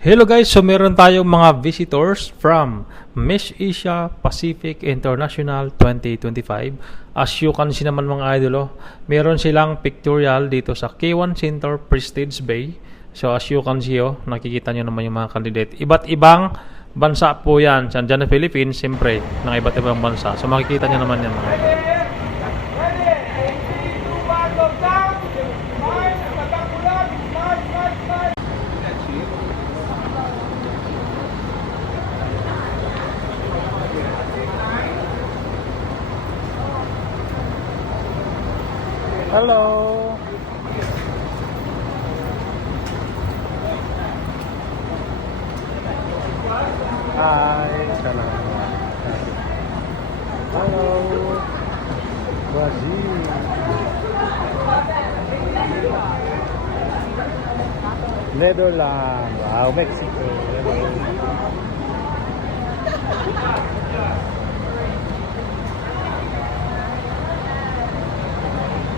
Hello guys, so meron tayong mga visitors from Miss Asia Pacific International 2025. As you can see naman mga idolo, meron silang pictorial dito sa K1 Center Prestige Bay. So as you can see, nakikita nyo naman yung mga candidate. Iba't ibang bansa po yan. Diyan na Philippines, siyempre, ng iba't ibang bansa. So makikita nyo naman yan mga idolo. Hello. Hi. Hello. Brazil. Netherlands. Wow, Mexico. Hello.